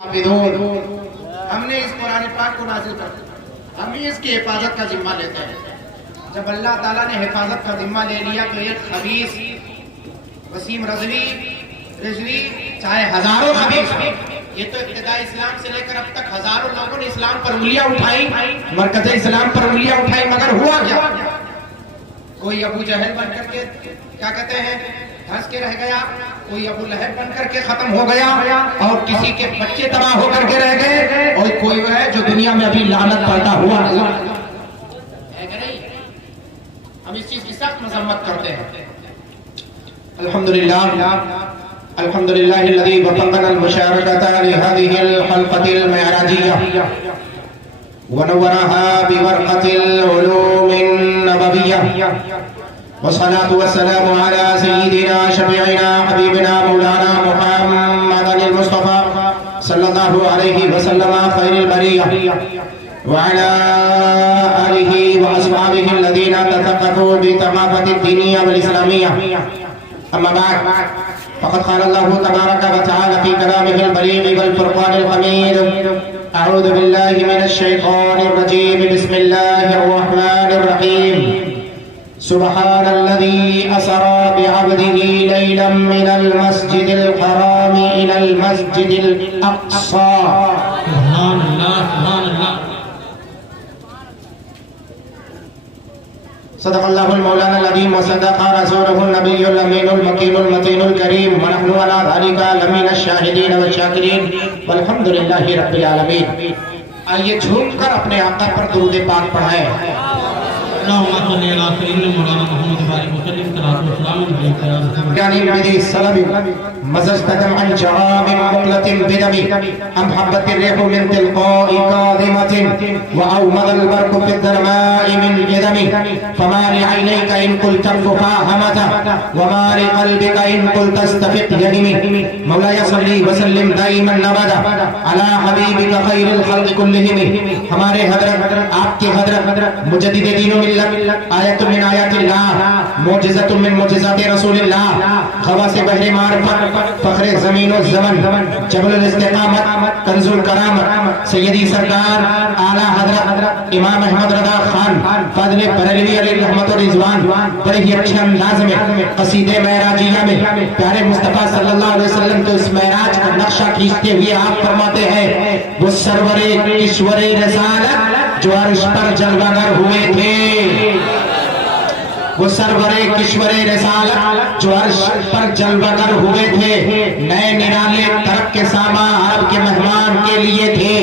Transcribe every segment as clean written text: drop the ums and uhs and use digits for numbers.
हमने इस कुरान पाक को नाज़िल कर हम इसकी हिफाजत का जिम्मा लेते हैं। जब अल्लाह ताला ने हिफाजत का जिम्मा ले लिया तो एक खबीस वसीम रिजवी चाहे हजारों खबीस, ये तो इब्तिदा इस्लाम से लेकर अब तक हजारों लोगों ने इस्लाम पर उंगलियां उठाई, मरकज़े इस्लाम पर उंगलियां उठाई, मगर हुआ क्या? कोई अबू जहल बन करके क्या कहते हैं धंस के रह गया, कोई अबू लहब बन करके खत्म हो गया, और किसी के बच्चे तबाह होकर के रह गए, और कोई वह है जो दुनिया में अभी लानत पड़ता हुआ है कि नहीं? हम इस चीज की सख्त मजम्मत करते हैं। अल्हम्दुलिल्लाह अल्हम्दुलिल्लाहिल्लज़ी वफ़क़ना अल-मुशारकता लिहाज़िहिल हल्क़तिल मिअराजिय्या व नव्वरहा बिवर्क़तिल उलूमिन नबविय्या वस्सलातु वस्सलामु अला सय्यिदिना शफ़ीइना हबीबिना मौलाना मुहम्मदिल मुस्तफ़ा सल्लल्लाहु अलैहि वसल्लम खैरिल बरिय्या व अला आलिहि व अस्हाबिहि अल्लज़ीना तसक़फ़ू बितक़ाफ़तिद दीनिय्या वल इस्लामिय्या। अम्मा बाद फ़क़द क़ाल अल्लाहु तबारक व तआला फ़ी कलामिहिल बलीग़ वल फ़ुरक़ानिल हमीद। अऊज़ु बिल्लाहि मिनश शैतानिर रजीम। बिस्मिल्लाहिर रहमानिर रहीम। सुब्हानल्लज़ी असरा बिअब्दिही लैलन मिनल मस्जिदिल हराम इलल मस्जिदिल अक़सा। सुब्हानल्लाह सुब्हानल्लाह। सदक़ल्लाहुल मौलाना अज़ीम व सदक़ रसूलुहुन नबियुल अमीनुल मकीनुल मतीनुल करीम व नहनु अला ज़ालिका लमिनश शाहिदीन व शाकिरीन वल्हम्दुलिल्लाहि रब्बिल आलमीन। आइए झूमकर अपने आका पर दुरूद पाक पढ़ाएं। हमारे हज़रत आपके हज़रत मुजद्दिद दीन व मिल्लत आयतुन मिन आयातिल्लाह मुअजिज़तुन मिन मुअजिज़ाति रसूलिल्लाह ख़वास बहरे मारिफत फ़ख्रे ज़मीन व ज़मन जबलुल इस्तिक़ामत कंज़ुल करामत सय्यदी सरकार आला हज़रत इमाम अहमद रज़ा खान फ़ाज़िल बरेलवी अलैहि रहमत व रिज़वान बड़े ही अच्छे अंदाज़ में क़सीदे मेराजिया में प्यारे मुस्तफ़ा सल्लल्लाहु अलैहि वसल्लम को इस मेराज का नक्शा खींचते हुए आप फरमाते हैं वो सरवरे किश्वरे रसालत जो अर्श पर जलवागर हुए थे, वो सरवरे किश्वरे रसालत जो अर्श पर जलवागर हुए थे, नए निराले तरफ के सामा अरब के मेहमान के लिए थे,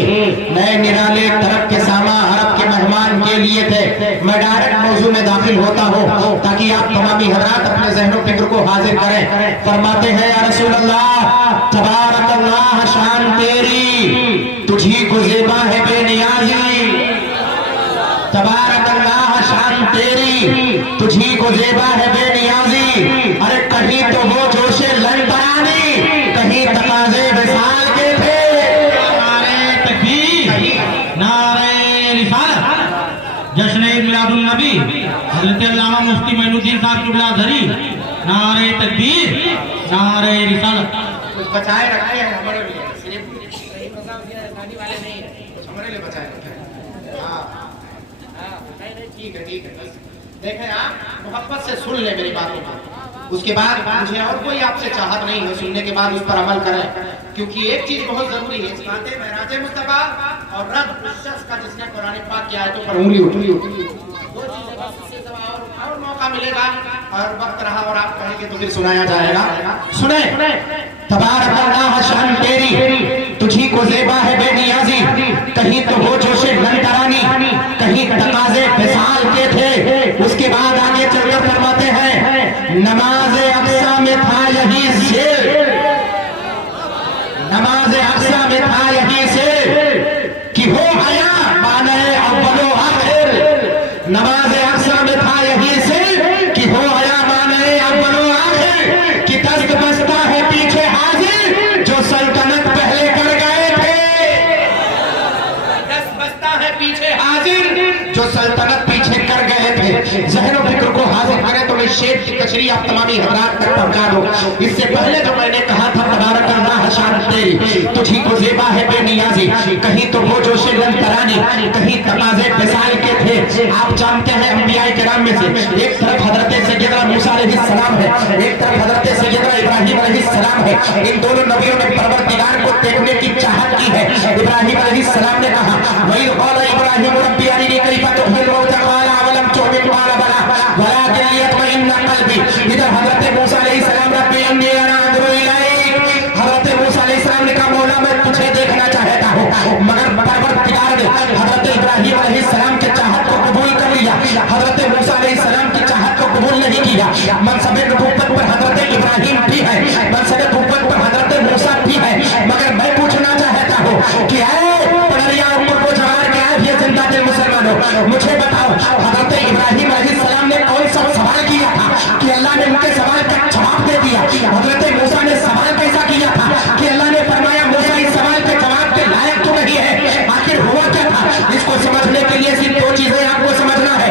नए निराले तरफ के सामा अरब के मेहमान के लिए थे। मैं डायरेक्ट मौजू में दाखिल होता हूँ ताकि आप तमामी हज़रात अपने ज़हन व फिक्र को हाजिर करें। फरमाते हैं या रसूल अल्लाह तबारक अल्लाह शान तेरी तुझी को ज़ेबा है बेनियाज़ी, तबारक अल्लाह शान तेरी तुझी को ज़ेबा है बेनियाज़ी। अरे कहीं तो वो जोशे लंदरानी कहीं तकाज़े विसाल के थे। नारे तकबीर नारे रिसालत जश्न मिलादुन नबी हज़रत अल्लामा मुफ्ती मोइनुद्दीन साहब क़िबला धरी। नारे तकबीर नारे रिसालत। कुछ बचाए रखे हैं हमारे लिए, सिर्फ गाड़ी वाले नहीं, कुछ हमारे लिए बचाए रखे हैं। हाँ ठीक है बस देखें आप मोहब्बत से सुन ले मेरी बातों को, उसके बाद मुझे और कोई आपसे चाहत नहीं है, सुनने के बाद उस पर अमल करें, क्योंकि एक चीज बहुत जरूरी है। बातें मेराज मुस्तफा और रब उस शख्स का जिसने कुरान पाक की आयतों पर उंगली उठी, दो चीजें बस, इससे और मौका मिलेगा और वक्त रहा और आप कहेंगे तो फिर सुनाया जाएगा। सुने तबारक अल्लाह शान तेरी तुझी को ज़ेबा है बेनियाज़ी, कहीं तो वो जोशे लंदरानी कहीं तकाज़े विसाल के थे। उसके बाद आगे चलकर फरमाते हैं नमाज़े अक़सा में था यही से, नमाज़े अक़सा में था यही से कि हो आया माने अव्वलो आखिर, नमाज़े अक़सा में था यही से कि हो आया माने अव्वलो आखिर, कि दस्त बस्ता है पीछे हाजिर जो सल्तनत पहले कर गए थे, दस्त बस्ता है पीछे हाजिर जो सल्तनत पीछे कर गए थे। ज़हन व फिक्र को हाजिर करें तो मैं शेर की कचरी आप तमामी हजरात तक पहुंचा दो। इससे पहले जो मैंने कहा था तबारक अल्लाह शान तेरी तुझी को ज़ेबा है बेनियाज़ी, कहीं तो वो जोशे लन तरानी, कहीं तकाज़े मिसाल के थे। आप जानते हैं अंबिया किराम में से एक तरफ हजरत सैयदना मूसा अलैहिस्सलाम है, एक तरफ हजरत सैयदना इब्राहिम अलैहिस्सलाम है। इन दोनों नबियों ने परवरदिगार को देखने की चाहत की है। इब्राहिम अलैहिस्सलाम ने कहा वही क़ाल इब्राहिम रब्बी अरिनी कैफ़ तुह्यिल मौता क़ाल अवलम तु'मिन क़ाल बला वलाकिन लियत्मइन्ना क़ल्बी। इधर हजरत मूसा अलैहिस्सलाम रब्बी अन्नी अरा अंज़ुरु इलैक, हजरत मूसा अलैहिस्सलाम ने कहा मौला मैं तुझे देखना चाहता हूँ, मगर परवरदिगार ने हजरत इब्राहिम अलैहिस्सलाम के चाहत को कबूल कर लिया, हजरत मूसा अलैहिस्सलाम की चाहत को कबूल नहीं किया। मनसब नबूवत पर हजरत इब्राहिम भी है, मनसब नबूवत पर हजरत मूसा भी है, मगर मैं पूछना चाहता हूँ कि पड़रिया ऊपर को जवार क्या है ये जिंदा दिल मुसलमानों, मुझे बताओ हजरत इब्राहिम अलैहिस्सलाम ने कौन सा सवाल किया था कि अल्लाह ने उनके सवाल का जवाब दे दिया। हजरत मूसा ने सवाल कैसा किया था कि अल्लाह ने फरमाया मूसा इस सवाल के जवाब के लायक तो नहीं है। आखिर हुआ क्या था, इसको समझने के लिए सिर्फ दो चीजें आपको समझना है।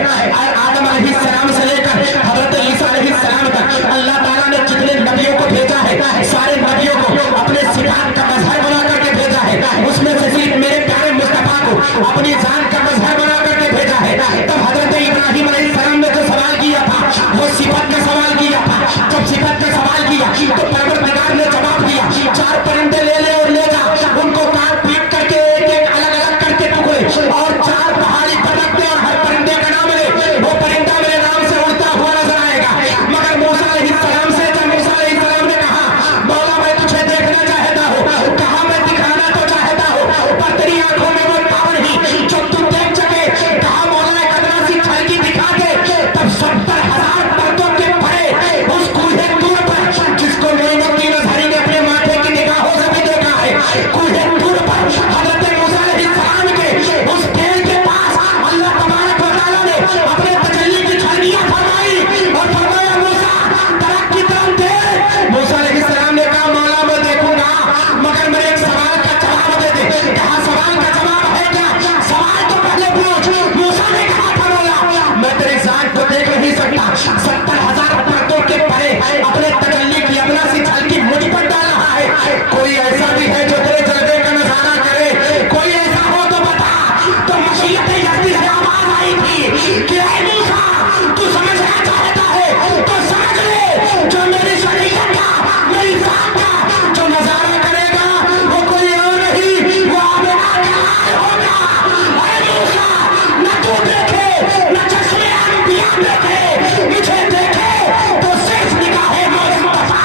आदम अलैहिस्सलाम से लेकर हजरत ईसा अलैहिस्सलाम तक अल्लाह ताला ने जितने नबियों को भेजा है सारे नबियों को अपने सिफात का मजहर बना करके भेजा है। उसमें से सिर्फ मेरे प्यारे मुस्तफा को अपनी जान का मजहर बना करके भेजा है। तब हजरत इब्राहिम अलैहिस्सलाम ने जो सवाल किया था वो सिफत का सवाल किया था। जब सिफत का सवाल किया तो परवरदिगार ने जवाब दिया चार परिंदे ले ले और ले जा, उनको काट पीट करके एक एक अलग अलग करके टुकड़े और चार पहाड़ी पर रख दे और हर परिंदे का नाम ले, वो परिंदा मेरे नाम से उड़ता हुआ नजर आएगा। मगर मूसा अलैहिस्सलाम से जब मूसा अलैहिस्सलाम ने कहा मौला मैं तुझे देखना चाहता हूँ, कहा मैं दिखाना तो चाहता हूँ पर तेरी आंखों में वो पावर ही जो तू देख सके, कहा मौला एक अदना सी छलकी दिखा दे। तब 70,000 पर्दों के परे उस कूहे दूर पर जिसको मोइनुद्दीन अज़हरी ने अपने माथे की निगाहों से भी देखा है, कूहे दूर पर हजरत मूसा अलैहिस्सलाम के उस पेड़ के पास अल्लाह तबारक व तआला ने अपने तजल्ली की छलकियां फरमाई और फरमाया मूसा तरफ की तरफ दे। मूसा अलैहिस्सलाम ने कहा मौला मैं देखूंगा मगर मेरे एक सवाल का जवाब दे दे। कहा सवाल का जवाब है क्या, सवाल तो पहले पूछ। मूसा ने कहा था मौला मैं तेरे जान को देख नहीं सकता, 70,000 पर्दों के परे अपने तजल्ली की अपना सी झलकी मुझ पर डाल रहा है। कोई ऐसा भी है जो तेरे जलवे का नजारा करे, कोई ऐसा हो तो बता। तो मशीयत यज़दी से आवाज आई थी कि ऐ मूसा तू समझना चाहता है तो समझ ले, जो मेरी शरीयत का मेरी जात का जो नजारा करेगा वो कोई और नहीं वो आमिना का लाल होगा। ऐ मूसा न तू देखे न चश्मे अंबिया देखे, मुझे देखे तो सिर्फ निगाहे मुस्तफा।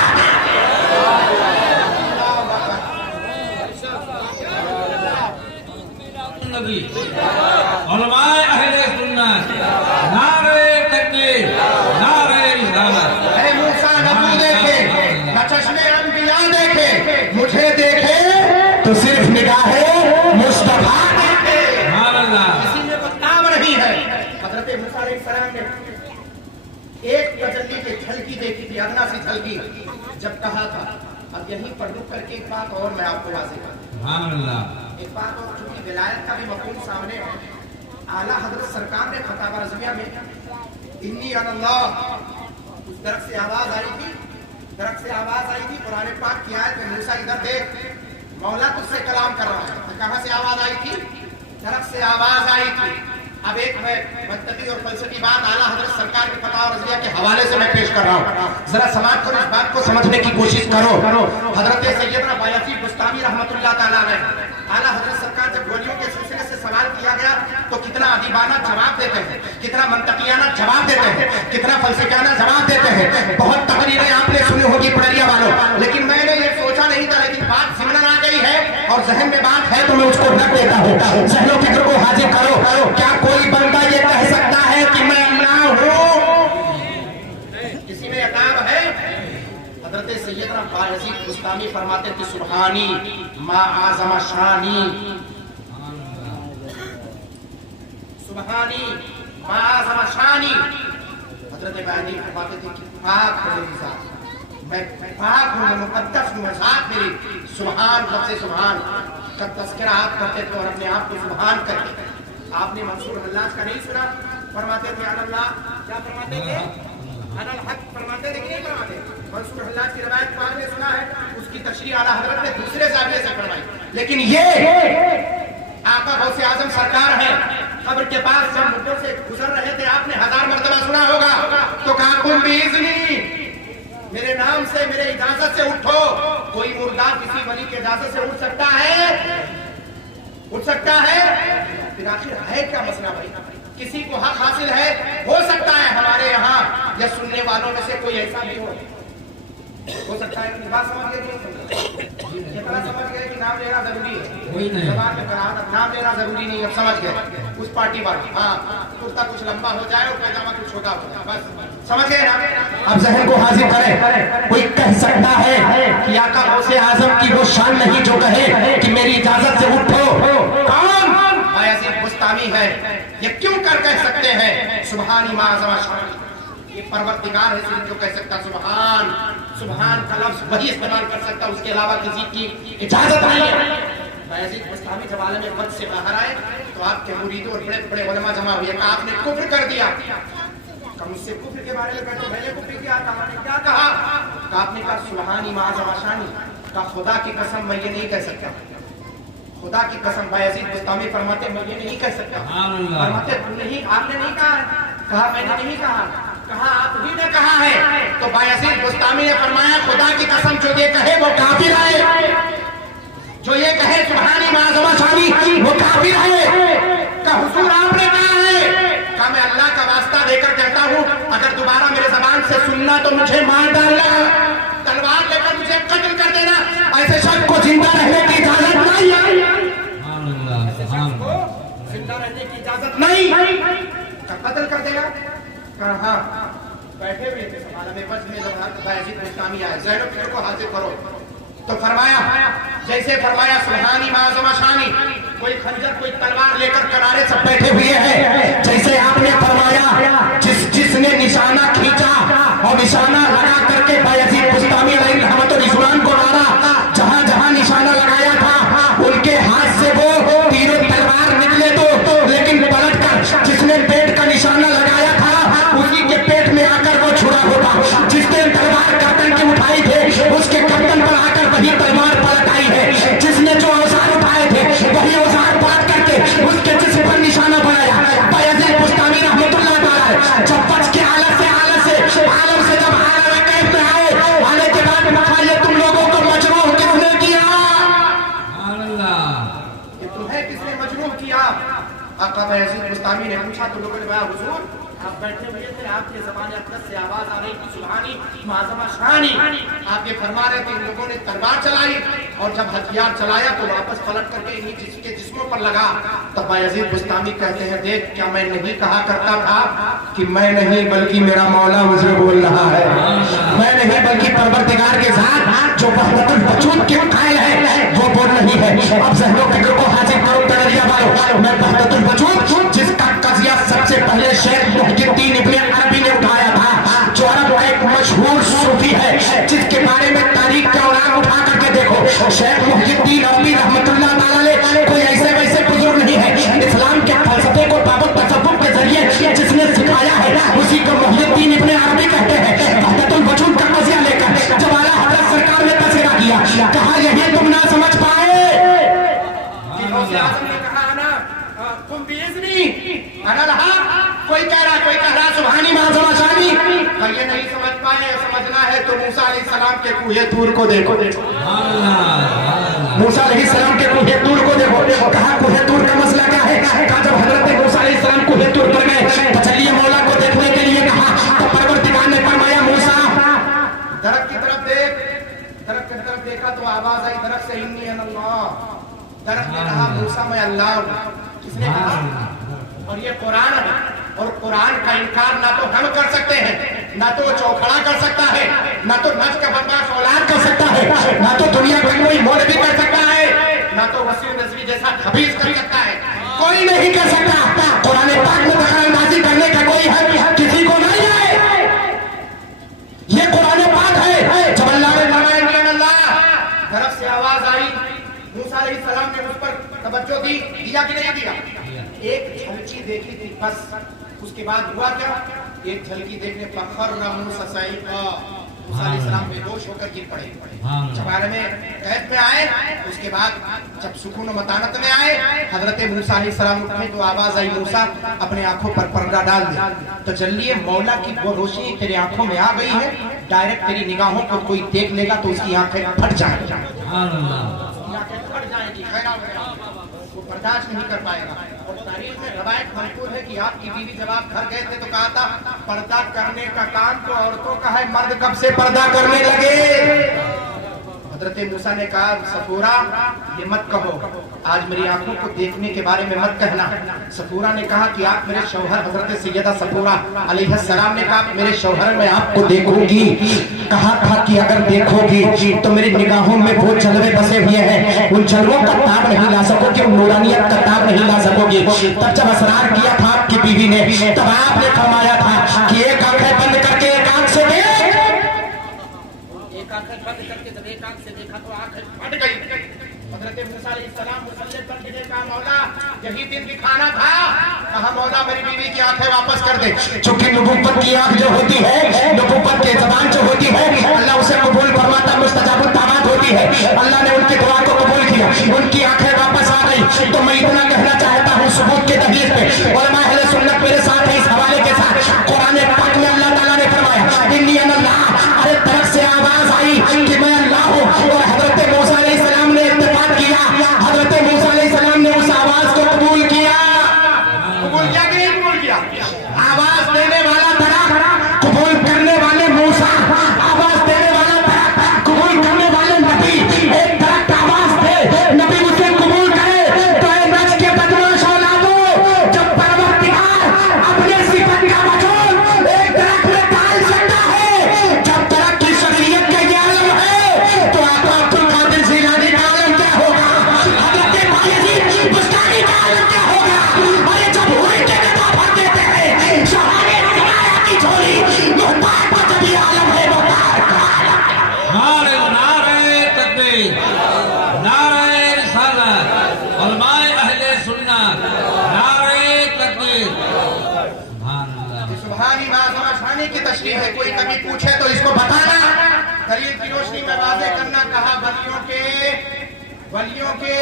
उलमाए अहले सुन्नत नारे तकबीर नारे रिसालत। ऐ मूसा न तू देखे न चश्मे अंबिया देखे, मुझे देखे तो सिर्फ निगाहे मुस्तफा देखे। सुभान अल्लाह। किसी में कोई काम नहीं है। हजरत मूसा अलैहिस्सलाम ने एक तजल्ली की झलकी देखी थी, अदना सी झलकी। जब कहा था अब यहीं पर रुक करके एक बात और मैं आपको वाज़ेह कर दूं। सुभान अल्लाह। एक बात और, चूंकि विलायत का भी मफ़हूम सामने है, आला हजरत सरकार ने खताबा रज़विया में इन्नी अल्लाह उस दरख्त से आवाज आई थी, दरख्त से आवाज आई थी कुरान पाक की आयत में मूसा इधर देख मौला तुझसे कलाम कर रहा है। तो कहां से आवाज आई थी, दरख्त से आवाज आई थी। अब एक मैं मंतकी और फलसफी बात आला हजरत सरकार के फतवा और रज़विया के हवाले से मैं पेश कर रहा हूँ, जरा समाज को इस बात को समझने की कोशिश करो। हजरत सैयदना बायज़ीद बुस्तामी रहमतुल्लाह तआला अलैह आला हजरत सरकार जब गोलियों के सिलसिले से सवाल किया गया तो कितना अदीबाना जवाब देते हैं, कितना मंतकियाना जवाब देते हैं, कितना फलसफियाना जवाब देते हैं। बहुत तकरीरें आपने सुनी होगी पड़रिया वालों, लेकिन मैंने ये सोचा नहीं था, लेकिन बात ज़िम्मन आ गई है और जहन में बात है तो मैं उसको रख देता हूँ। ज़हनो फिक्र को हाजिर करो। क्या कोई बंदा ये कह सकता है कि मैं अल्लाह हूँ? किसी में अताब है? हजरत सैयदना बायज़ीद बुस्तामी फरमाते थे सुब्हानी मा आज़म शानी, सुब्हानी मा आज़म शानी। हजरत बायज़ीद फरमाते थे कि पाक है मेरी ज़ात, मैं पाक हूँ, मैं मुक़द्दस हूँ, ज़ात मेरी सुब्हान लफ्ज़ सुब्हान का तज़किरा आप करते थे और अपने आप को सुब्हान करके। आपने मंसूर हल्लाज का नहीं सुना? फरमाते थे अल्लाह, क्या फरमाते थे? अनल हक फरमाते लेकिन नहीं फरमाते। मंसूर हल्लाज की रवायत को आपने सुना है, उसकी तशरीह आला हजरत ने दूसरे जाविये से फरमाई। लेकिन ये आका गौसे आजम सरकार है, कब्र के पास जब मुद्दों से गुजर रहे थे, आपने 1000 मरतबा सुना होगा, तो कहा कुम बिइज़्नी, मेरे नाम से, मेरे इजाजत से उठो। कोई मुर्दा किसी वली के इजाजत से उठ सकता है? उठ सकता है? फिर आखिर है क्या मसला भाई? किसी को हक हासिल है, हो सकता है हमारे यहाँ या सुनने वालों में से कोई ऐसा भी हो सकता है कि बात समझ गए, कितना समझ गए कि नाम लेना जरूरी है, जबान में कराहत, नाम लेना जरूरी नहीं, अब समझ गए उस पार्टी वाले। हाँ, कुर्ता कुछ लंबा हो जाए और पैजामा कुछ छोटा हो जाए, बस समझ गए ना। अब जहन को हाजिर करें, कोई कह सकता है कि आका गौसे आजम की वो शान नहीं जो कहे कि मेरी इजाजत से उठो। कौन? बायज़ीद बुस्तामी है। ये क्यों कर कह सकते हैं सुभान इमाम शान, ये परवरदिगार है सिर्फ जो कह सकता सुभान। सुभान का लफ्ज वही इस्तेमाल कर सकता, उसके अलावा किसी की इजाजत नहीं है। बायज़ीद बुस्तामी जब आलम वक्त से बाहर आए तो आपके मुरीदों और बड़े बड़े उलमा जमा हुए, कहा आपने कुफ्र कर दिया। मुझसे कुफ्र के बारे में कहते हो, मैंने कुफ्र किया था, मैंने क्या कहा? आपने कहा सुभान इमाम शानी का, खुदा की कसम मैं ये नहीं कह सकता, खुदा की कसम। बायज़ीद बुस्तामी फरमाते मैं ये नहीं कह सकता। फरमाते नहीं, आपने नहीं कहा मैंने नहीं कहा, कहा आप ही ने कहा है। तो बायज़ीद बुस्तामी ने फरमाया खुदा की कसम जो ये कहे वो काफिर है, जो ये कहे सुभान इमाम शानी वो काफिर है। का हुजूर आपने कहा है, का मैं अल्लाह का वास्ता देकर कहता हूँ, अगर दोबारा मेरे जबान से सुनना तो मुझे मार डालना, तलवार लेकर मुझे कत्ल कर देना, ऐसे शख्स को जिंदा रहने की इजाजत नहीं है, जिंदा रहने की इजाजत नहीं, कत्ल कर देगा। हाँ, बैठे हुए थे सवाल में बस में जब बायज़ीद बुस्तामी आए, ज़हन फिक्र को हाजिर करो, तो फरमाया जैसे फरमाया सुभान इमाम शानी, कोई खंजर कोई तलवार लेकर किनारे सब बैठे हुए हैं, जैसे आपने फरमाया जिसने निशाना खींचा और निशाना लगा करके बायज़ीद बुस्तामी अलैहि रहमत व रिज़वान को मारा, जहां जहां निशाना लगाया था उनके हाथ से वो तीर तलवार निकले तो, लेकिन पलट कर जिसने पेट का निशाना लगाया था उसी के पेट में आकर वो छुरा होगा। जिसने तलवार गर्दन की उठाई थे उसके गर्दन पर आकर वही तलवार पलट आई है। जिसने जो औजार उठाए थे वही औजार बांट करके उसके जिस्म पर निशाना बनाया। बायज़ीद बुस्तामी रहमतुल्लाह अलैह जब बच के आलम से जब आलम कैफ में आने के बाद बताइए तुम लोगों को मजरूह किसने किया? ये तुम्हें किसने मजरूह किया? आका बायज़ीद बुस्तामी ने पूछा तो लोगों ने कहा हुजूर आप बैठे हुए थे, आपके ज़बान अक़दस से आवाज आ रही थी सुभानी माज़मा शानी, आप ये फरमा रहे थे इन लोगों ने तलवार चलाई और जब हथियार चलाया तो वापस पलट करके इन्हीं जिसके जिस्मों पर लगा। तब बायज़ीद बुस्तामी कहते हैं देख क्या मैं नहीं कहा करता था कि मैं नहीं बल्कि मेरा मौला मुझे बोल रहा है, मैं नहीं बल्कि परवरदिगार के साथ जो वहदतुल वजूद के कायल है वो बोल रही है। अब ज़हनो फिक्र को हाजिर करो तरजिया वालों, मैं वहदतुल वजूद जिसका कज़िया सबसे पहले शेख मुहिद्दीन इब्ने अरबी ने उठाया था, जो अरब का एक मशहूर सूफी है जिसके बारे में तारीख का उड़ान उठा करके देखो, शेख मुहिद्दीन अरबी रहमतुल्लाह ताला अलैह कोई ऐसे वैसे बुजुर्ग नहीं है। इस्लाम के फलसफे को बाबत तसव्वुफ के जरिए जिसने सिखाया है उसी को मुहिद्दीन इब्ने अरबी कहते हैं। वहदतुल वजूद का कज़िया लेकर जब आला हज़रत सरकार ने तज़किरा किया, कहा यही तुम ना समझ पाए, तुम बिइज़्नी अनल हक, कोई कह रहा सुभानी माज़मा शानी, ये नहीं समझ पाए, समझना है तो मूसा अलैहिस्सलाम के कूहे तूर को देखो। मूसा अलैहिस्सलाम के कूहे तूर को देखो। कहा कूहे तूर का मसला क्या है? कहा जब हजरत मूसा अलैहिस्सलाम कूहे तूर पर गए तो चलिए मौला को देखने के लिए कहा, तो परवरदिगार ने फरमाया मूसा दरख्त की तरफ देख। दरख्त की तरफ देखा तो आवाज आई दरख्त से इन्नी अल्लाह। दरख्त ने कहा मूसा मैं अल्लाह हूँ। किसने कहा? और ये कुरान है, और कुरान का इनकार ना तो हम कर सकते हैं, ना तो चौखड़ा कर सकता है, ना तो नज का बदमाश औलाद कर सकता है, ना तो दुनिया का कोई मौलवी कर सकता है, ना तो वसीम नजवी जैसा खबीज कर सकता है, कोई नहीं कर सकता। कुरान पाक में दखलंदाजी करने का कोई हक किसी को नहीं है। ये कुरान पाक है। जब अल्लाह ने फरमाया अल्लाह तरफ से आवाज आई, मूसा अलैहिस्सलाम ने उस पर तवज्जो दिया कि नहीं दिया? एक झलकी देखी थी बस। उसके बाद हुआ क्या? एक झलकी देखने फखरना मूसा साइका, मूसा अलैहिस्सलाम बेहोश होकर गिर पड़े। जबार में कैद में आए, उसके बाद जब सुकून मतानत में आए, हजरत मूसा अलैहिस्सलाम उठे तो आवाज आई, मूसा अपने आंखों पर पर्दा डाल दे। तो जल्दी मौला की वो रोशनी तेरे आंखों में आ गई है, डायरेक्ट तेरी निगाहों को कोई देख लेगा तो उसकी आंखें फट जाएंगी, वो बर्दाश्त नहीं कर पाएगा। और तारीख में रवायत मशहूर है कि आपकी बीवी जब आप घर गए थे तो कहा था पर्दा करने का काम तो औरतों का है, मर्द कब से पर्दा करने लगे। हजरत मूसा ने कहा, सफूरा ये मत कहो, आज मेरी आंखों को देखने के बारे में मत कहना। सफूरा ने कहा कि आप मेरे शौहर, हजरत सैयदा सफूरा अलैहिस्सलाम ने कहा मेरे शौहर मैं आपको देखूंगी। कहा था कि अगर देखोगी तो मेरी निगाहों में वो जलवे बसे हुए हैं, उन जलवों का ताब नहीं ला सकोगी, उन नूरानियत का ताब नहीं ला सकोगी। तब जब असरार किया था आपकी बीवी ने, तब आपने फरमाया था कि एक आंखें बंद करके एक आंख से देख, एक आंखें बंद करके जब एक आंख से देखा तो आंखें फट गई। हजरत मूसा अलैहिस्सलाम मुसल्ले पर गिरे, कहा मौला यही दिन दिखाना था। कहा मौला मेरी बीवी की आंखें वापस कर दे, क्योंकि नबूवत की आंख जो होती है, नबूवत की ज़बान जो होती है, अल्लाह उसे कबूल फरमाता, मुस्तजाबुत दावत होती है। अल्लाह ने उनकी दुआ को कबूल किया, उनकी आंखें वापस आ गई। तो मैं इतना कहना चाहता हूँ सबूत के दलील पे, उलमा अहले सुन्नत मेरे साथ है इस हवाले के साथ। कुरान पाक में अल्लाह ताला ने फरमाया इन्नी अल्लाह, अरे तरफ से आवाज आई कि मैं अल्लाह हूँ। और हजरत मूसा अलैहिस्सलाम ने इत्तेफाक किया, हजरत मूसा अलैहिस्सलाम ने उस आवाज को कबूल किया। कबूल किया कि नहीं कबूल किया? आवाज देने वाला बड़ा, कबूल करने वाले मूसा, आवाज देने वाला बड़ा, कबूल करने वाले नबी। एक तरह आवाज दे, नबी उसे कबूल करे तो नच के बदमाश औलादो, जब परवरदिगार अपने सिफत का वजूद एक तरह में डाल सकता है, जब तरह की शरीयत का ये आलम है तो आप अब्दुल कादिर जिलानी का आलम क्या होगा, हजरत बायजीद बुस्तानी का आलम क्या होगा। अरे जब हुए के गदा भर देते हैं शहाने रज़ाया की झोली, मुहताज का जब ये आलम है मुहताज का आलम। नारे नारे तकबीर, नारे रिसालत, उलमाए अहले सुन्नत, नारे तकबीर। सुभान अल्लाह। सुभानी बाज़ानी की तशरीह है, कोई कभी पूछे तो इसको बताना, दलील की रोशनी में वाज़ेह करना। कहा वलियों के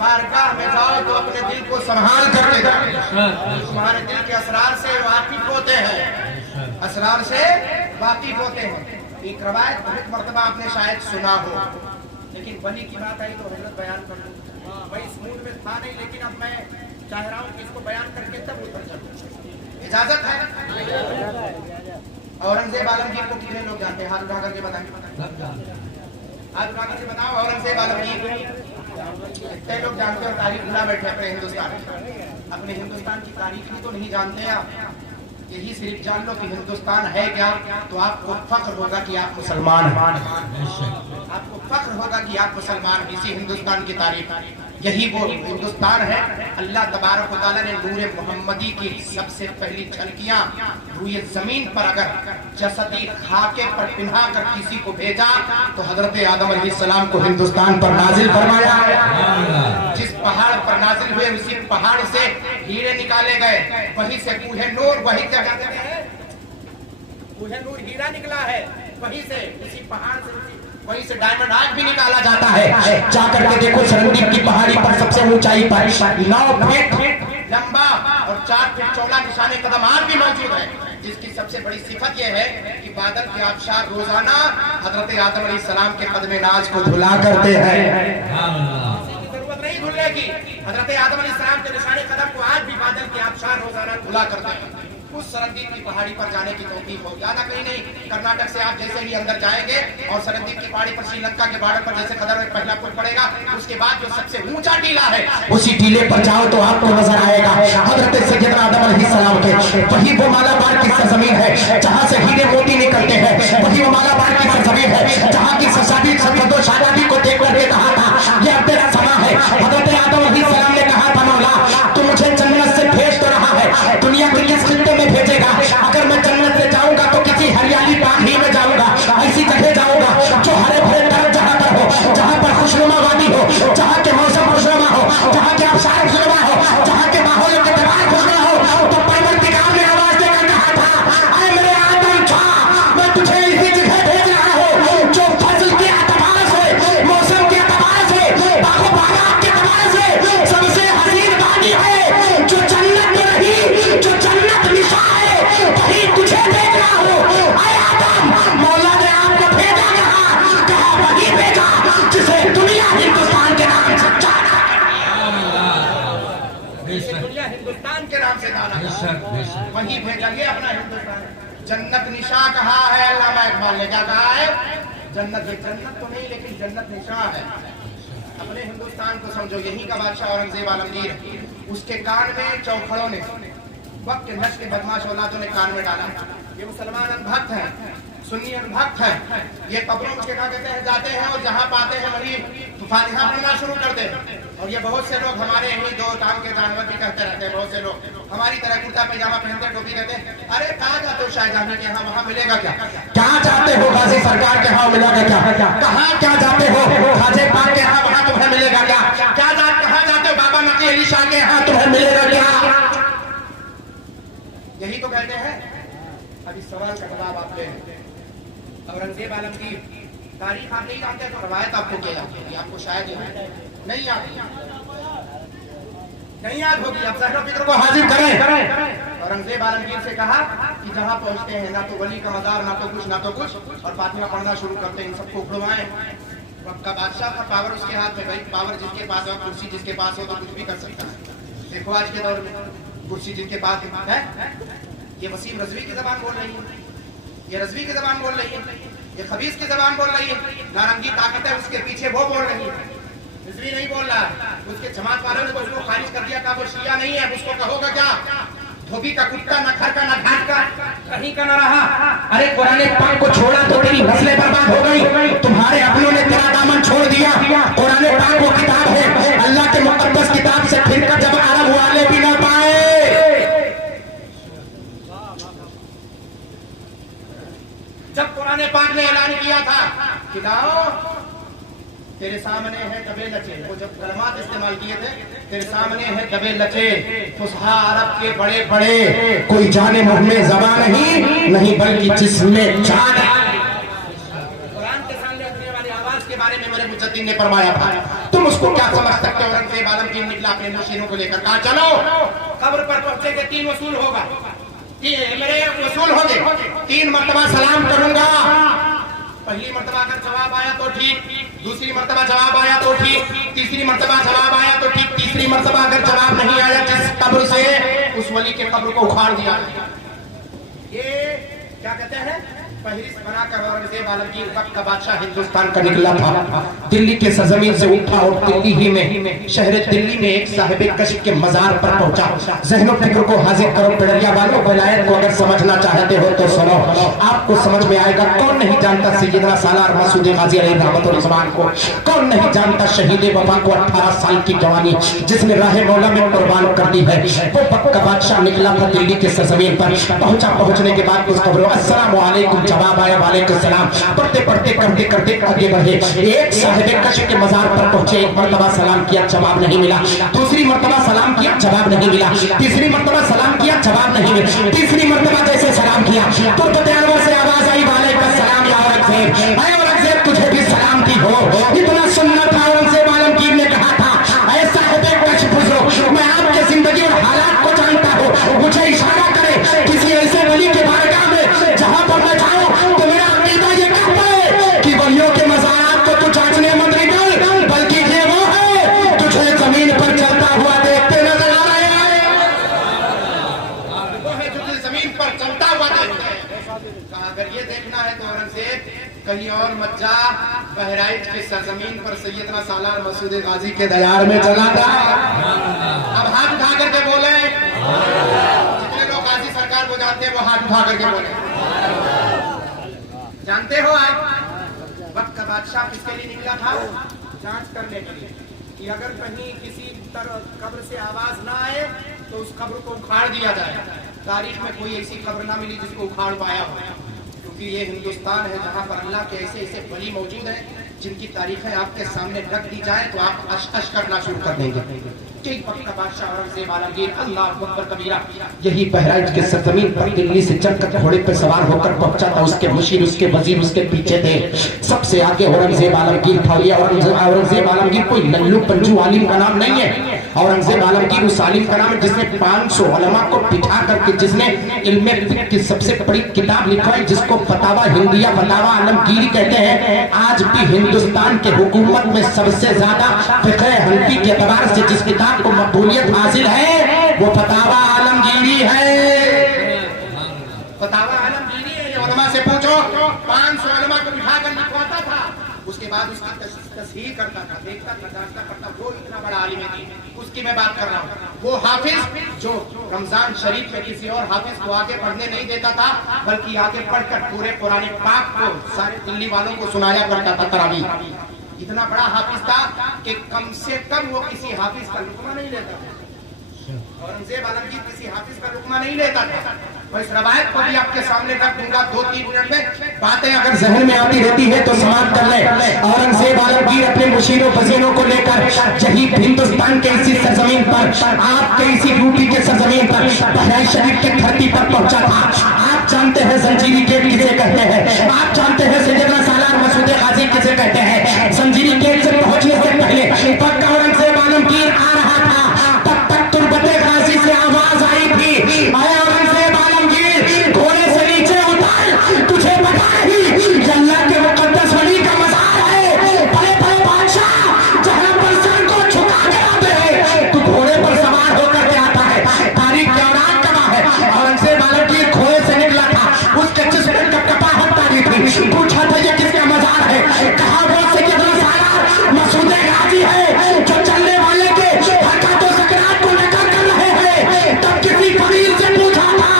बारगाह में जाओ तो अपने दिल को संभाल करके जाओ, तुम्हारे दिल के असरार से वाकिफ होते हैं, असरार से वाकिफ होते हैं। एक रवायत बहुत मर्तबा आपने शायद सुना हो, लेकिन वली की बात आई तो हजरत बयान कर दूं। मैं इस मूड में था नहीं, लेकिन अब मैं चाह रहा हूँ कि इसको बयान करके तब ऊपर चलूं, इजाजत है? औरंगजेब आलमगीर को कितने लोग जानते हैं? हाथ उठा करके बताएं, हाथ उठा करके बताओ। औरंगजेब आलमगीर कितने लोग जानते हो? तारीख भुला बैठे अपने हिंदुस्तान, अपने हिंदुस्तान की तारीख ही तो नहीं जानते आप। यही सिर्फ जान लो कि हिंदुस्तान है क्या, तो आपको फख्र होगा कि आप मुसलमान हैं, आपको फख्र होगा कि आप मुसलमान। इसी हिंदुस्तान की तारीफ, यही वो हिंदुस्तान है। अल्लाह तबारक व तआला ने नूरे मोहम्मदी की सबसे पहली झलकियां रूए जमीन पर अगर जसदी खाके पर पिन्हा कर किसी को भेजा तो हजरत आदम अलैहिस्सलाम को हिंदुस्तान पर नाजिल फरमाया है। जिस पहाड़ पर नाजिल हुए उसी पहाड़ से हीरे निकाले गए, वहीं से कूहे नूर, वही जगह कूहे नूर हीरा निकला है, वहीं से उसी पहाड़ से वहीं से डायमंड आज भी निकाला जाता है। जाकर के देखो सरंदीप की पहाड़ी पर सबसे ऊंचाई पर 9 फीट लंबा और 4 फीट चौड़ा निशाने कदम आज भी मौजूद है, जिसकी सबसे बड़ी सिफत यह है कि बादल के आबशार रोजाना हजरत आदम अलैहिस्सलाम के कदम नाज को धुला करते हैं। जरूरत नहीं धुलने की, हजरत आदम अलैहिस्सलाम के निशाने कदम को आज भी बादल के आबशार रोजाना धुला करते हैं। उस सरंदीप की पहाड़ी पर जाने की तौफीक हो, ज्यादा कहीं नहीं, कर्नाटक से आप जैसे ही अंदर जाएंगे और सरंदीप की पहाड़ी पर श्रीलंका के बॉर्डर पर जैसे कदर में पहला पुल पड़ेगा, उसके बाद जो सबसे ऊंचा टीला है उसी टीले पर जाओ तो आपको नजर आएगा हजरत सैयदना आदम अलैहिस्सलाम के। वही वो मालाबार की सरजमीन है जहाँ से हीरे मोती निकलते हैं, वही वो मालाबार की सरजमीन है जहाँ की शादी को देख करके कहा था ये अब तेरा समा है। हजरत आदम अलैहिस्सलाम ने कहा था मौला तू मुझे जन्नत से भेज तो रहा है, दुनिया के किस खित्ते में भेजेगा? अगर मैं जन्नत से जाऊंगा तो किसी हरियाली बाग ही में जाऊंगा, ऐसी जगह जाऊंगा जो हरे भरे तरफ जहां पर हो, जहां पर खुशनुमा वादी हो, जहां के मौसम खुशनुमा हो, जहां के अवसार खुशनुमा हो, जहां के माहौल के दबाव खुशनुमा हो। तो परवरदिगार ने आवाज देकर कहा था से दाना बेशक बेशक वहीं भेजेंगे अपना हिंदुस्तान। जन्नत निशा कहा है अल्लामा इकबाल ने, क्या कहा है? जन्नत तो नहीं लेकिन जन्नत निशा है। अपने हिंदुस्तान को समझो, यही का बादशाह औरंगजेब आलमगीर, उसके कान में चौखड़ों ने, वक्त के नश के बदमाश औलादों ने कान में डाला। ये मुसलमान अनभक्त हैं, सुन्नी अनभक्त हैं, ये कब्रों के क्या कहते हैं जाते हैं और जहाँ पाते हैं वही फातिहा पढ़ना शुरू कर दे। और ये बहुत से लोग हमारे यही दो टांग के जानवर भी कहते रहते हैं, बहुत से लोग हमारी तरह कुर्ता पैजामा पहनते टोपी कहते हैं, अरे कहाँ जाते हो शाहजहां के यहाँ, वहाँ मिलेगा क्या? कहाँ जाते हो गाजी सरकार के यहाँ मिलेगा क्या? कहाँ क्या जाते हो खाजे पाक के यहाँ, वहाँ तुम्हें मिलेगा क्या? कहाँ जाते हो बाबा नकी अली शाह के यहाँ, तुम्हें मिलेगा क्या? यही तो कहते हैं। अब इस सवाल का जवाब आप ले। औरंगजेब आलमगीर तारीख आप नहीं जानते तो रवायत आपको क्या याद होगी? आपको शायद नहीं याद होगी। अब ज़हन फिक्र को हाजिर करें। औरंगजेब आलमगीर से कहा कि जहाँ पहुँचते हैं ना तो वली का मज़ार, ना तो कुछ, और फातिहा पढ़ना शुरू करते हैं, इन सबको उखड़वाएं। वक्त का बादशाह का पावर उसके हाथ में, भाई पावर जिसके पास हो, कुर्सी जिसके पास हो तो कुछ भी कर सकता है। देखो आज के दौर में कुर्सी जिनके पास है, ये वसीम रजवी की जबान बोल रही है, ये रजवी की जबान बोल रही है, ये खबीस की जबान बोल रही है, नारंगी ताकत है उसके पीछे वो बोल रही है, रिजवी नहीं बोल रहा। उसके जमात वालों ने उसको खारिज कर दिया था, वो शिया नहीं है, उसको कहोगा क्या? धोबी का कुत्ता, न घर का न घाट का, कहीं का न रहा। अरे कुरान पाक को छोड़ा तो तेरी नस्लें बर्बाद हो गई, तुम्हारे अपनों ने तेरा दामन छोड़ दिया। कुरान पाक वो किताब है, अल्लाह के मुकद्दस किताब से फिरका जब अरब वाले भी न पाए। जब कुरान पाक ने ऐलान किया था कि लाओ तेरे सामने है दबे लचे, वो जब कलमात इस्तेमाल किए थे, तेरे सामने है दबे लचे फुसहा अरब के बड़े बड़े, कोई जाने मुंह में ज़बान नहीं बल्कि जिसमें जान। कुरान के सामने उठने वाली आवाज के बारे में मेरे मुजद्दिद ने फरमाया था, तुम उसको क्या समझ सकते हो? औरंगजेब आलमगीर निकला अपने नशीनों को लेकर, कहा चलो कब्र पर पहुंचेंगे, 3 वसूल होगा, मेरे वसूल होंगे, 3 मरतबा सलाम करूंगा। पहली मरतबा अगर जवाब आया तो ठीक, दूसरी मरतबा जवाब आया तो ठीक, तीसरी मरतबा जवाब आया तो ठीक, तीसरी मरतबा अगर जवाब नहीं आया जिस कब्र से, उस वली के कब्र को उखाड़ दिया। ये क्या कहते हैं? फहरिस्त बनाकर औरंगजेब आलमगीर वक्त का बादशाह हिंदुस्तान का निकला था, दिल्ली के सरजमीन से उठा और दिल्ली ही में शहर दिल्ली में एक साहिब कश्फ के मजार पर पहुंचा। ज़हनो फिक्र को हाजिर करो पिड़िया वालों, वलायत को अगर समझना चाहते हो तो सुनो, आपको समझ में आएगा। कौन नहीं जानता सैयदना सालार मसूद गाजी अलैहि रहमतुल रहमान को? कौन नहीं जानता शहीद वफा को? 18 साल की जवानी जिसने राह मौला में कुर्बान कर दी है, वो वक्त का बादशाह निकला था दिल्ली के सरजमीन पर। पहुंचने के बाद उस कब्र अस्सलाम वालेकुम जवाब आया, वालेकुम सलाम, पढ़ते पढ़ते करते करते आगे बढ़े। एक साहिब कश्फ के मजार पर पहुंचे, एक मरतबा सलाम किया, जवाब नहीं मिला, दूसरी मरतबा सलाम किया, जवाब नहीं मिला, तीसरी मरतबा सलाम किया, जवाब नहीं मिला, तीसरी मरतबा जैसे सलाम किया तो तैयारों से आवाज आई, वालेकुम सलाम या औरंगजेब, ऐ औरंगजेब तुझे भी सलाम की हो। इतना सुनना था औरंगजेब आलमगीर ने कहा था, ऐ साहिब कश्फ बुजुर्ग, मैं आपके जिंदगी और हालात को जानता हूँ, मुझे इशारा करे किसी ऐसे वली के बारगाह में जहां पर मैं जाऊं तो मेरा अकीदा ये कहता है कि वलियों के मज़ारात को तू जांचने मत निकल, बल्कि ये वो है तुझे जमीन पर चलता हुआ देखते नजर आ रहे हैं, वो है जो जमीन पर चलता हुआ देखते हैं। अगर ये देखना है तो औरंगजेब कहीं और मत जा, बहराइच के सरजमीन पर सैयदना सालार मसूद गाजी के दयार में चला था। अब हाथ उठा करके बोले, जितने लोग गाजी सरकार को जानते हैं वो हाथ उठा करके बोले। जानते हो आज वक्त का बादशाह किसके लिए निकला था? जांच करने के लिए कि अगर कहीं किसी तरह कब्र से आवाज ना आए तो उस कब्र को उखाड़ दिया जाए। तारीख में कोई ऐसी कब्र ना मिली जिसको उखाड़ पाया हो, क्योंकि ये हिंदुस्तान है जहाँ पर अल्लाह के ऐसे ऐसे वली मौजूद हैं जिनकी तारीखें आपके सामने रख दी जाए तो आप अश करना शुरू कर देंगे। यही बहराइच के सरजमीन पर दिल्ली से चलकर घोड़े पर सवार होकर पहुंचा था। उसके मुशीर, उसके वजीर उसके पीछे थे। सबसे आगे औरंगजेब आलमगीर था। औरंगजेब आलमगीर कोई लल्लू पंजू आलिम का नाम नहीं है। औरंगजेब आलमगीर उस आलिम का नाम है जिसने 500 उलमा को बिठा करके, जिसने इल्मे फिक्र की सबसे बड़ी किताब लिखवाई, जिसको फतावा हिंदिया फतावा आलमगीरी कहते हैं। आज भी हिंदुस्तान के हुकूमत में सबसे ज्यादा फिक्र हनफी के एतबार से जिस किताब को मकबूलियत हासिल है वो फतावा आलमगीरी है। फतावा आलमगीरी है। उलमा से पूछो, 500 उलमा को बिठाकर लिखवाता था, उसके बाद उसकी तस्हीह करता था, देखता था, जांचता करता। वो इतना बड़ा आलिम है, उसकी मैं बात कर रहा हूँ। वो हाफिज जो रमजान शरीफ में किसी और हाफिज को आगे पढ़ने नहीं देता था, बल्कि आगे पढ़कर पूरे कुरान पाक को सारे दिल्ली वालों को सुनाया करता था तरावीह। इतना बड़ा हाफिज था कि कम से कम वो किसी हाफिज का लुकमा नहीं लेता था। औरंगजेब आलमगीर किसी हाफिज का लुकमा नहीं लेता था। मैं इस रवायत को भी आपके सामने रख दूंगा 2-3 मिनट में। बातें अगर जहन में आती रहती है तो समाप्त कर ले। औरंगजेब आलमगीर अपने मुशीरों फजीलों को लेकर शहीद हिंदुस्तान के इसी सरजमीन पर, आपके इसी यूपी के सरजमीन पर, बहराइच शरीफ की धरती पर पहुंचा था। आप जानते हैं जंजीरी गेट किसे कहते हैं, आप जानते हैं सैयदना सालार मसूद गाजी किसे कहते हैं। जंजीरी गेट से पहुंचने से पहले पक्का औरंगजेब आलमगीर आ रहा था, तब तक तुर्बते गाजी से आवाज आई थी, औरंगजेब आलमगीर घोड़े से नीचे उतर, तुझे पता नहीं अल्लाह के मुकद्दस वली का मज़ार है, बड़े बड़े बादशाह जहां पर सर को झुका के आते हैं, तू घोड़े पर सवार होकर के आता है। तारीख के औरात कमा है। औरंगजेब आलमगीर घोड़े से निकला था, उसके जिस्म में कपकपाहट तारी थी। पूछा था ये किसका मज़ार है, कहा वो सैयदना सालार मसूद गाजी है जो चलने वाले के हरकतों सकरात को नकल कर रहे हैं। तब किसी फकीर से पूछा था,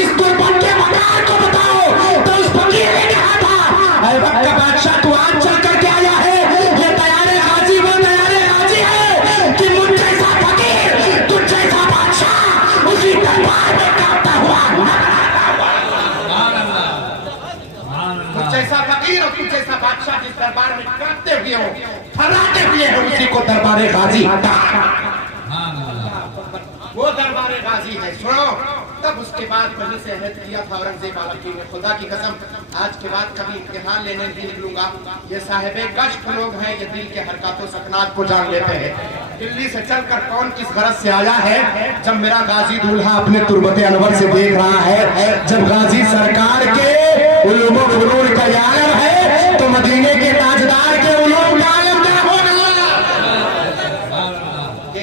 इस तुर्बत के मकान को बताओ, तो उस फकीर ने कहा था, ऐ वक्त का बादशाह तू आज चल करके आया है, ये तैयारे गाजी वो तैयारे गाजी है कि मुझ जैसा फकीर, तुझ जैसा बादशाह उसी दरबार में कांपता हुआ, तुझ जैसा फकीर और तुझ जैसा बादशाह जिस दरबार में कांपते हुए हो, फराते हुए हो, उसी को दरबारे गाजी वो दरबारे गाजी है। सुनो, तब उसके बाद वहीं से अहद किया था औरंगजेब आलमगीर ने, खुदा की कसम आज के बाद कभी इम्तिहान लेने नहीं निकलूंगा। ये साहिबे गश्त लोग हैं, ये दिल के हरकतों सकनात को जान लेते हैं। दिल्ली से चलकर कौन किस गरज से आया है, जब मेरा गाजी दूल्हा अपने तुर्बते अनवर से देख रहा है, जब गाजी सरकार के उलूम व फुनून का आलम है, तो मदीने के ताजदार के उलूम का आलम क्या होगा।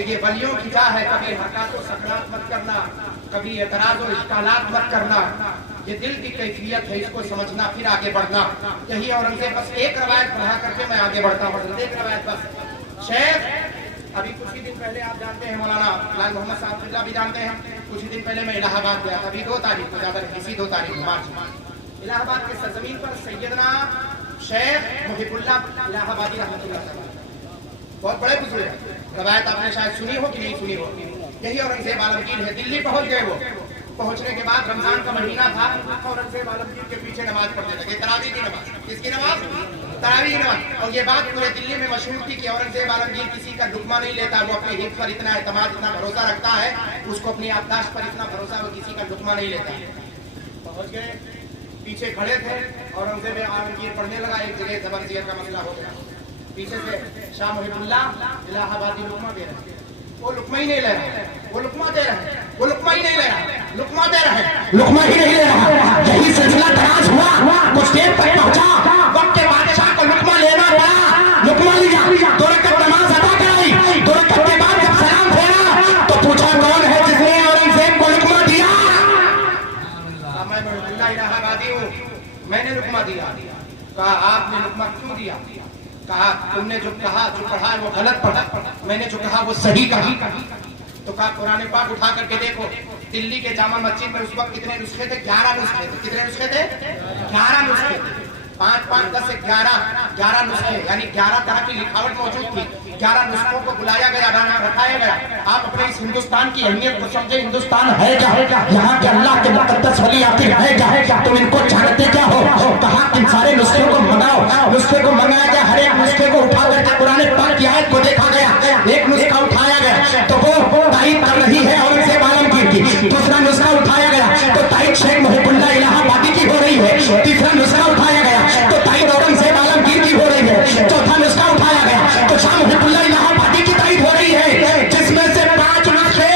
ये वलियों की चाह है, कभी हरकतों सकनात मत करना, कभी एतराज और इश्कालात मत करना। ये दिल की कैफियत है, इसको समझना फिर आगे बढ़ना। यही औरंगजेब बस एक रवायत पढ़ा करके मैं आगे बढ़ता हूँ, एक रवायत बस। शेख अभी कुछ ही दिन पहले आप जानते हैं, मौलाना लाल मोहम्मद साहब भी जानते हैं, कुछ ही दिन पहले मैं इलाहाबाद गया था, अभी 2 तारीख को, ज्यादा इसी 2 तारीख मार्च। इलाहाबाद के सरजमीन पर सैयदना शेख मुहिबुल्लाह इलाहाबादी रहमतुल्लाह, बहुत बड़े बुजुर्ग हैं। रवायत आपने शायद सुनी हो कि नहीं सुनी हो। यही औरंगजेब आलमगीर है। दिल्ली पहुंच गए वो, पहुंचने के बाद रमजान का महीना था, औरंगजेब आलमगीर के पीछे नमाज पढ़ते थे, तरावीह की नमाज। किसकी नमाज? तरावीह की नमाज। और ये बात पूरे दिल्ली में मशहूर थी कि औरंगजेब आलमगीर किसी का लुकमा नहीं लेता, वो अपने हित पर इतना एतमाद, इतना भरोसा रखता है, उसको अपनी याददाश्त पर इतना भरोसा, वो किसी का लुकमा नहीं लेता। पहुंच गए, पीछे खड़े थे, औरंगजेब आलमगीर पढ़ने लगा, एक जगह जबर जिगर का मसला हो गया। पीछे से शाह मुहिबुल्लाह इलाहाबादी लुकमा दे रहे, वो लुकमा ही नहीं ले रहा, वो लुकमा दे रहे, वो लुकमा ही नहीं ले रहा, लुकमा दे रहे, लुकमा ही नहीं ले रहा। यही सिलसिला दराज हुआ, कुछ देर तक पहुंचा, वक्त के बादशाह को लुकमा लेना पड़ा, लुकमा लिया, 2 रकात नमाज अदा कराई, 2 रकात के बाद जब सलाम फेरा तो पूछा कौन है जिसने औरंगजेब को लुकमा दिया। मैं मुहिबुल्लाह इलाहाबादी हूँ, मैंने लुकमा दिया। कहा आपने लुकमा क्यों दिया? कहा तुमने जो कहा, जो पढ़ा है वो गलत पढ़ा, मैंने जो कहा वो सही कहा। तो कहा कुरान पाक उठा करके देखो, दिल्ली के जामा मस्जिद में उस वक्त कितने नुस्खे थे? 11 नुस्खे थे। कितने नुस्खे थे? 11 नुस्खे थे। 5, 10 से 11 नुस्खे, यानी 11 तरह की लिखावट मौजूद थी। 11 नुस्खों को बुलाया गया, रखाया गया। आप अपने इस हिंदुस्तान की अहमियत को समझे। हिंदुस्तान है क्या? यहाँ के अल्लाह के मुकद्दस वली आखिर है क्या? तुम इनको जानते क्या हो? कहा इन सारे नुस्खे को मंगाओ। नुस्खे को मंगाया गया, हर एक नुस्खे को उठा करके कुरान पाक की आयत को देखा गया। एक नुस्खा उठाया गया तो वो तारीफ कर रही है औरंगजेब आलमगीर की। दूसरा नुस्खा उठाया गया तो तारीफ शेख मुहिबुल्लाह इलाहाबादी की हो रही है। तीसरा नुस्खा उठाया गया तो तारीफ औरंगजेब आलमगीर की हो रही है। चौथा नुस्खा उठाया गया तो शाह मुहिबुल्लाह इलाहाबादी की तारीफ हो रही है, जिसमें से 5 नुस्खे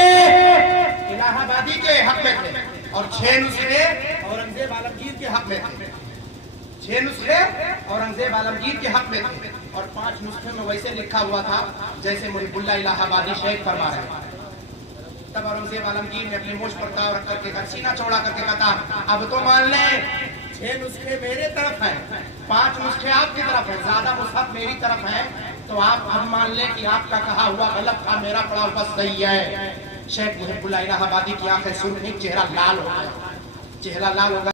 इलाहाबादी के हक में थे और 6 नुस्खे औरंगजेब आलमगीर के हक में थे। 6 नुस्खे औरंगजेब आलमगीर के हक में थे और 5 नुस्खे में वैसे लिखा हुआ था जैसे मुहिबुल्लाह इलाहाबादी शेख फरमा रहे। तब औरंगजेब आलमगीर ने अपनी मूछ पर ताव रख करके सीना चौड़ा करके कहा, अब तो मान ले 6 नुस्खे मेरे तरफ हैं, 5 नुस्खे आपकी तरफ हैं, ज्यादा मुसहफ मेरी तरफ है, तो आप अब मान ले कि आपका कहा हुआ गलत था, मेरा पढ़ा हुआ सही है। शेख मुहिबुल्लाह इलाहाबादी की आंखें सुर्ख, चेहरा लाल हो गया, चेहरा लाल हो गया।